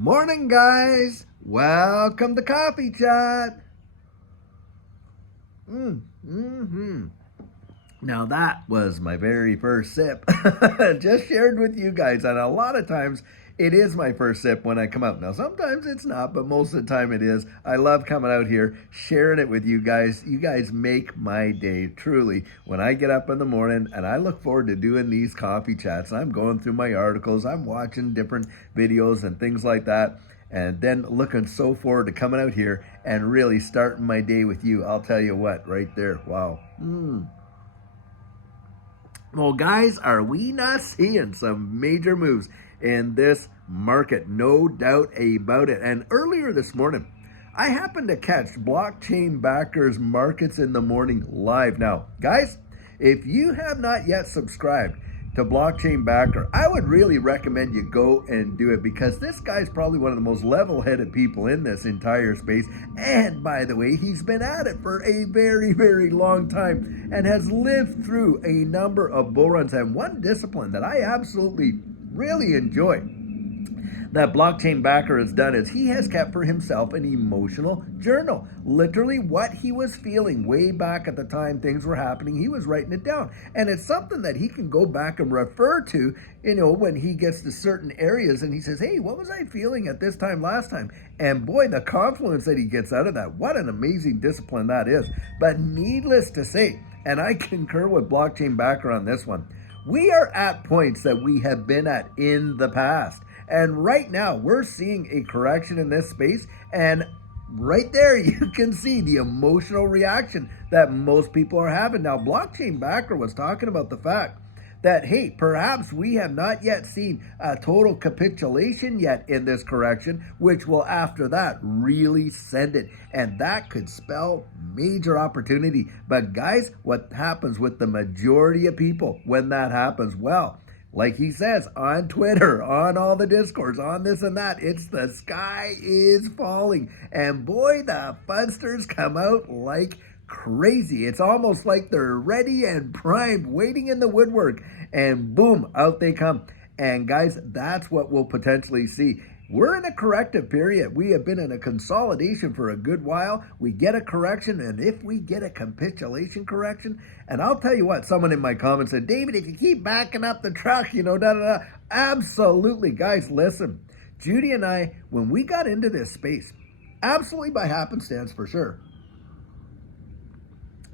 Morning, guys. Welcome to Coffee Chat. Now, that was my very first sip. Just shared with you guys. And a lot of times it is my first sip when I come out. Now, sometimes it's not, but most of the time it is. I love coming out here, sharing it with you guys. You guys make my day, truly. When I get up in the morning and I look forward to doing these coffee chats, I'm going through my articles, I'm watching different videos and things like that. And then looking so forward to coming out here and really starting my day with you. I'll tell you what, right there. Wow. Well, guys, are we not seeing some major moves in this market? No doubt about it. And earlier this morning, I happened to catch Blockchain Backers Markets in the Morning live. Now, guys, if you have not yet subscribed to Blockchain Backer, I would really recommend you go and do it, because this guy's probably one of the most level-headed people in this entire space. And by the way, he's been at it for a very, very long time and has lived through a number of bull runs. And one discipline that I absolutely really enjoy that Blockchain Backer has done is he has kept for himself an emotional journal. Literally what he was feeling way back at the time things were happening, he was writing it down. And it's something that he can go back and refer to, when he gets to certain areas and he says, hey, what was I feeling at this time last time? And boy, the confluence that he gets out of that, what an amazing discipline that is. But needless to say, and I concur with Blockchain Backer on this one, we are at points that we have been at in the past. And right now, we're seeing a correction in this space. And right there, you can see the emotional reaction that most people are having. Now, Blockchain Backer was talking about the fact that, hey, perhaps we have not yet seen a total capitulation yet in this correction, which will, after that, really send it. And that could spell major opportunity. But guys, what happens with the majority of people when that happens? Well, like he says on Twitter, on all the discourse, on this and that, it's the sky is falling. And boy, the funsters come out like crazy. It's almost like they're ready and primed, waiting in the woodwork. And boom, out they come. And guys, that's what we'll potentially see. We're in a corrective period. We have been in a consolidation for a good while. We get a correction, and if we get a capitulation correction, and I'll tell you what, someone in my comments said, David, if you keep backing up the truck, absolutely. Guys, listen, Judy and I, when we got into this space, absolutely by happenstance for sure,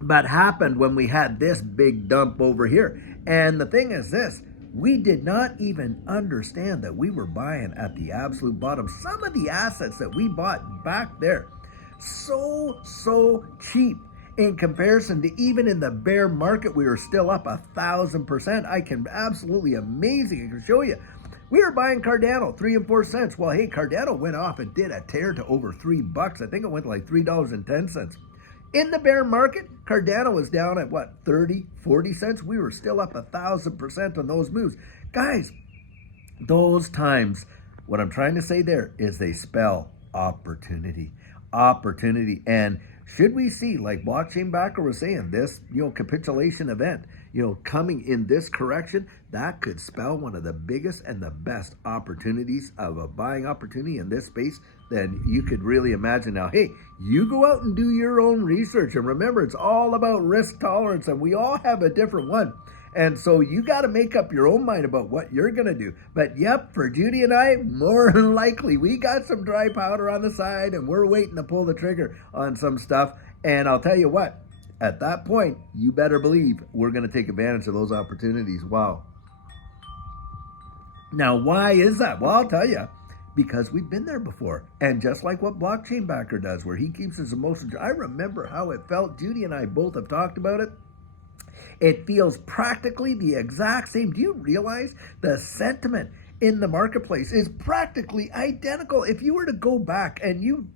but happened when we had this big dump over here. And the thing is this, we did not even understand that we were buying at the absolute bottom. Some of the assets that we bought back there, so cheap in comparison to even in the bear market, we were still up 1,000%. I can absolutely amazing. I can show you. We were buying Cardano 3 and 4 cents. Well, hey, Cardano went off and did a tear to over $3. I think it went to like $3.10. In the bear market, Cardano was down at what, 30, 40 cents? We were still up 1,000% on those moves. Guys, those times, what I'm trying to say there is they spell opportunity. Opportunity. And should we see, like Blockchain Backer was saying, this, capitulation event, coming in this correction, that could spell one of the biggest and the best opportunities of a buying opportunity in this space than you could really imagine. Now, hey, you go out and do your own research. And remember, it's all about risk tolerance, and we all have a different one. And so you got to make up your own mind about what you're going to do. But yep, for Judy and I, more than likely, we got some dry powder on the side, and we're waiting to pull the trigger on some stuff. And I'll tell you what, at that point, you better believe we're going to take advantage of those opportunities. Wow. Now, why is that? Well, I'll tell you. Because we've been there before. And just like what Blockchain Backer does, where he keeps his emotions, I remember how it felt. Judy and I both have talked about it. It feels practically the exact same. Do you realize the sentiment in the marketplace is practically identical? If you were to go back and you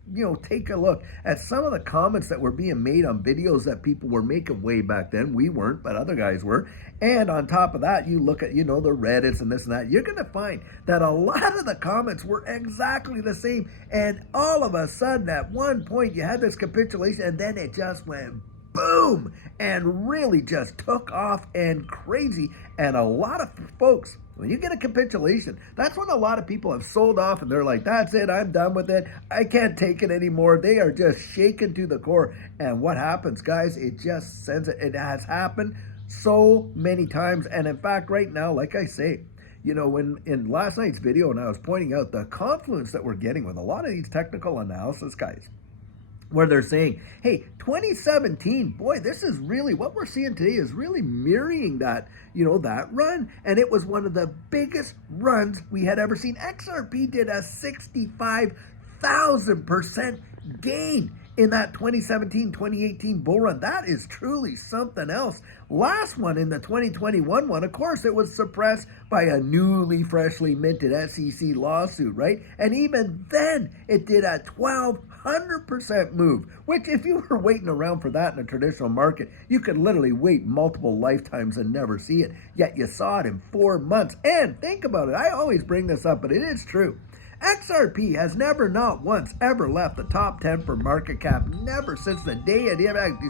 take a look at some of the comments that were being made on videos that people were making way back then, we weren't, but other guys were. And on top of that, you look at, the Reddits and this and that, you're going to find that a lot of the comments were exactly the same. And all of a sudden, at one point, you had this capitulation, and then it just went boom, and really just took off and crazy. And a lot of folks, when you get a capitulation, that's when a lot of people have sold off and they're like, that's it, I'm done with it. I can't take it anymore. They are just shaken to the core. And what happens, guys? It just sends it. It has happened so many times. And in fact, right now, like I say, you know, when in last night's video, and I was pointing out the confluence that we're getting with a lot of these technical analysis guys, where they're saying, hey, 2017, boy, this is really, what we're seeing today is really mirroring that, you know, that run. And it was one of the biggest runs we had ever seen. XRP did a 65,000% gain in that 2017-2018 bull run. That is truly something else. Last one, in the 2021 one, of course, it was suppressed by a newly, freshly minted SEC lawsuit, right? And even then, it did a 1,200% move, which if you were waiting around for that in a traditional market, you could literally wait multiple lifetimes and never see it. Yet you saw it in 4 months. And think about it. I always bring this up, but it is true. XRP has never, not once, ever left the top 10 for market cap. Never since the day it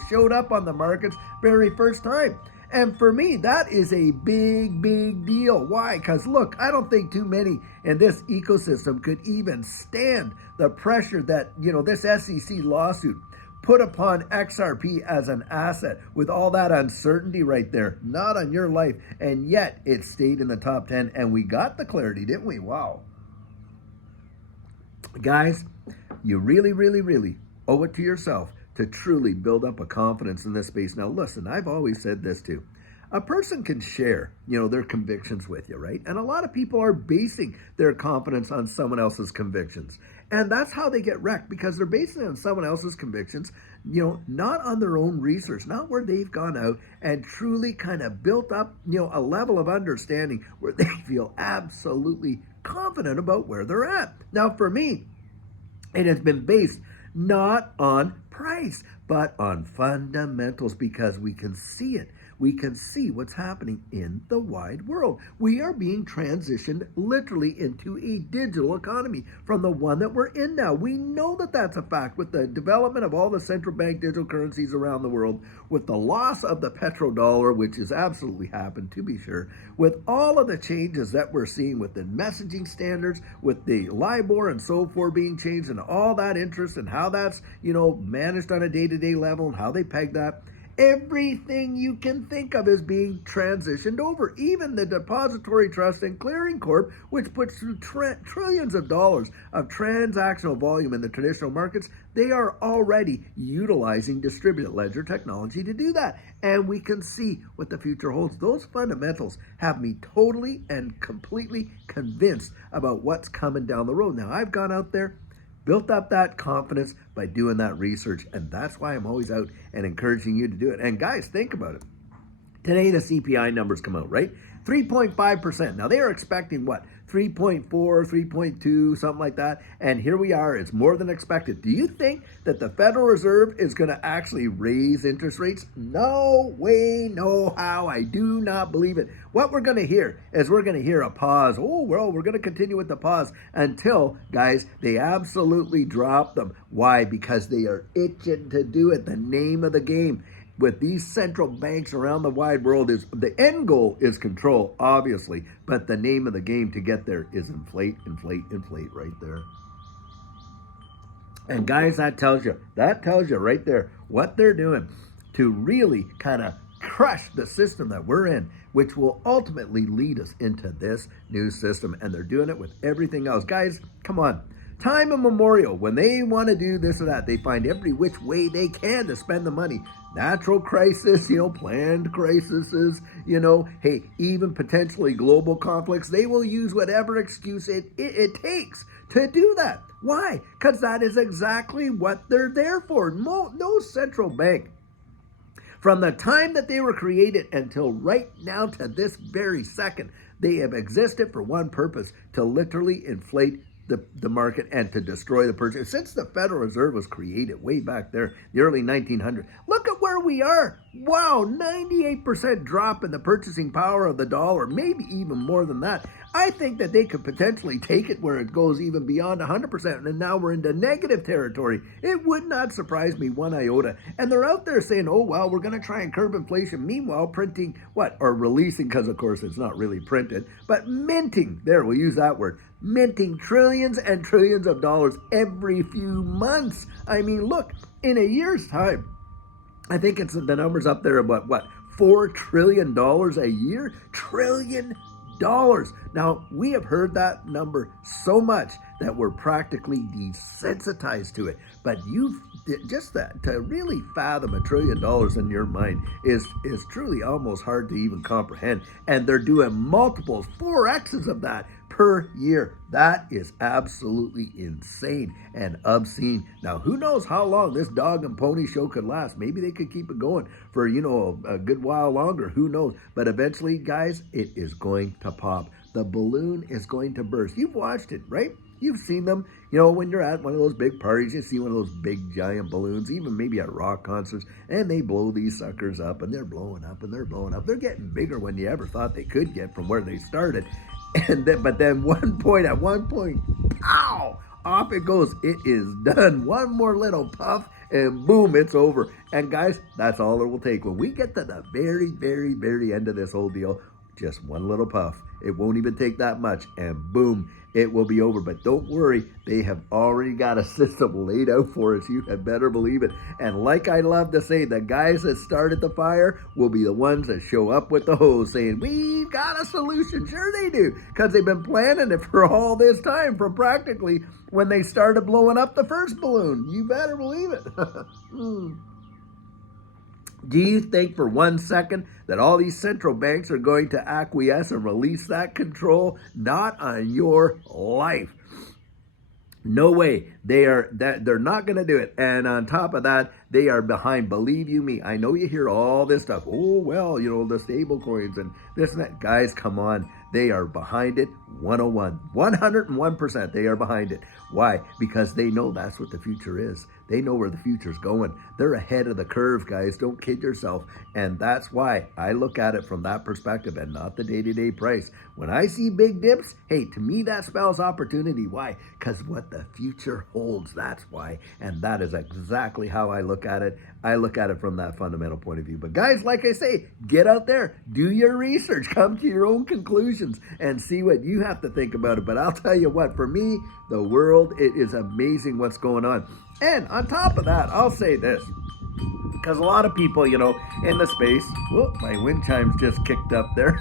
showed up on the markets very first time. And for me, that is a big, big deal. Why? Because look, I don't think too many in this ecosystem could even stand the pressure that, you know, this SEC lawsuit put upon XRP as an asset with all that uncertainty right there. Not on your life. And yet it stayed in the top 10 and we got the clarity, didn't we? Wow. Guys, you really, really, really owe it to yourself to truly build up a confidence in this space. Now, listen, I've always said this too. A person can share, you know, their convictions with you, right? And a lot of people are basing their confidence on someone else's convictions. And that's how they get wrecked, because they're basing it on someone else's convictions, you know, not on their own research, not where they've gone out and truly kind of built up, you know, a level of understanding where they feel absolutely confident about where they're at. Now, for me, it has been based not on price, but on fundamentals, because we can see it. We can see what's happening in the wide world. We are being transitioned literally into a digital economy from the one that we're in now. We know that that's a fact with the development of all the central bank digital currencies around the world, with the loss of the petrodollar, which has absolutely happened, to be sure, with all of the changes that we're seeing with the messaging standards, with the LIBOR and so forth being changed, and all that interest and how that's, you know, managed on a day-to-day level and how they peg that. Everything you can think of is being transitioned over. Even the Depository Trust and Clearing Corp, which puts through trillions of dollars of transactional volume in the traditional markets, they are already utilizing distributed ledger technology to do that. And we can see what the future holds. Those fundamentals have me totally and completely convinced about what's coming down the road. Now, I've gone out there, built up that confidence by doing that research, and that's why I'm always out and encouraging you to do it. And guys, think about it. Today, the CPI numbers come out, right? 3.5%. Now, they are expecting what? 3.4, 3.2, something like that. And here we are. It's more than expected. Do you think that the Federal Reserve is going to actually raise interest rates? No way, no how. I do not believe it. What we're going to hear is we're going to hear a pause. Oh, well, we're going to continue with the pause until, guys, they absolutely drop them. Why? Because they are itching to do it. The name of the game with these central banks around the wide world is, the end goal is control, obviously, but the name of the game to get there is inflate, inflate, inflate right there. And guys, that tells you right there what they're doing to really kind of crush the system that we're in, which will ultimately lead us into this new system. And they're doing it with everything else. Guys, come on. Time immemorial, when they want to do this or that, they find every which way they can to spend the money. Natural crisis, you know, planned crises, you know, hey, even potentially global conflicts. They will use whatever excuse it takes to do that. Why? Because that is exactly what they're there for. No central bank, from the time that they were created until right now to this very second, they have existed for one purpose: to literally inflate the market and to destroy the purchase. Since the Federal Reserve was created way back there, the early 1900s, look at where we are. Wow, 98% drop in the purchasing power of the dollar, maybe even more than that. I think that they could potentially take it where it goes even beyond 100%, and now we're into negative territory. It would not surprise me one iota. And they're out there saying, oh, well, we're going to try and curb inflation. Meanwhile, printing what? Or releasing, because of course it's not really printed, but minting. There, we'll use that word. Minting trillions and trillions of dollars every few months. I mean, look, in a year's time, I think it's the numbers up there about what, $4 trillion a year? Trillion dollars. Now, we have heard that number so much that we're practically desensitized to it. But you've just that to really fathom $1 trillion in your mind is truly almost hard to even comprehend. And they're doing multiples, 4X's of that per year. That is absolutely insane and obscene. Now, who knows how long this dog and pony show could last? Maybe they could keep it going for, a good while longer. Who knows? But eventually, guys, it is going to pop. The balloon is going to burst. You've watched it, right? You've seen them, when you're at one of those big parties, you see one of those big giant balloons, even maybe at rock concerts, and they blow these suckers up, and they're blowing up, and they're blowing up. They're getting bigger when you ever thought they could get from where they started. But then at one point, pow, off it goes. It is done. One more little puff, and boom, it's over. And guys, that's all it will take. When we get to the very, very, very end of this whole deal, just one little puff. It won't even take that much, and boom, it will be over. But don't worry, they have already got a system laid out for us. You had better believe it. And like I love to say, the guys that started the fire will be the ones that show up with the hose saying, we've got a solution. Sure they do, because they've been planning it for all this time, from practically when they started blowing up the first balloon. You better believe it. Do you think for 1 second that all these central banks are going to acquiesce and release that control? Not on your life. No way. They're not going to do it. And on top of that, they are behind. Believe you me. I know you hear all this stuff. Oh, well, the stable coins and this and that. Guys, come on. They are behind it 101. 101%. They are behind it. Why? Because they know that's what the future is. They know where the future's going. They're ahead of the curve, guys. Don't kid yourself. And that's why I look at it from that perspective and not the day-to-day price. When I see big dips, hey, to me that spells opportunity. Why? Because what the future holds, that's why. And that is exactly how I look at it. I look at it from that fundamental point of view. But guys, like I say, get out there, do your research, come to your own conclusions and see what you have to think about it. But I'll tell you what, for me, the world, it is amazing what's going on. And on top of that, I'll say this, because a lot of people, in the space, whoop, my wind chimes just kicked up there.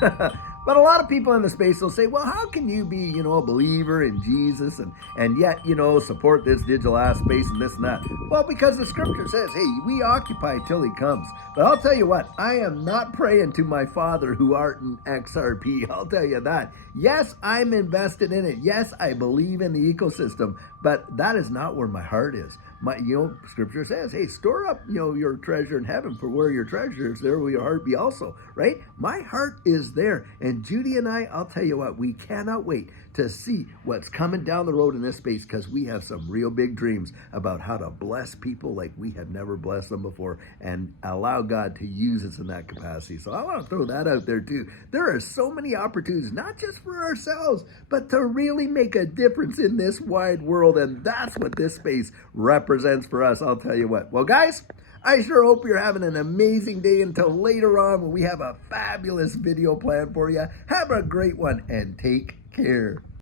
But a lot of people in the space will say, well, how can you be, a believer in Jesus and yet, support this digital ass space and this and that? Well, because the scripture says, hey, we occupy till he comes. But I'll tell you what, I am not praying to my Father who art in XRP. I'll tell you that. Yes, I'm invested in it. Yes, I believe in the ecosystem, but that is not where my heart is. Scripture says, hey, store up, your treasure in heaven, for where your treasure is, there will your heart be also, right? My heart is there. And Judy and I'll tell you what, we cannot wait to see what's coming down the road in this space, because we have some real big dreams about how to bless people like we have never blessed them before and allow God to use us in that capacity. So I want to throw that out there too. There are so many opportunities, not just for ourselves, but to really make a difference in this wide world. And that's what this space represents for us. I'll tell you what. Well, guys, I sure hope you're having an amazing day until later on when we have a fabulous video planned for you. Have a great one and take care.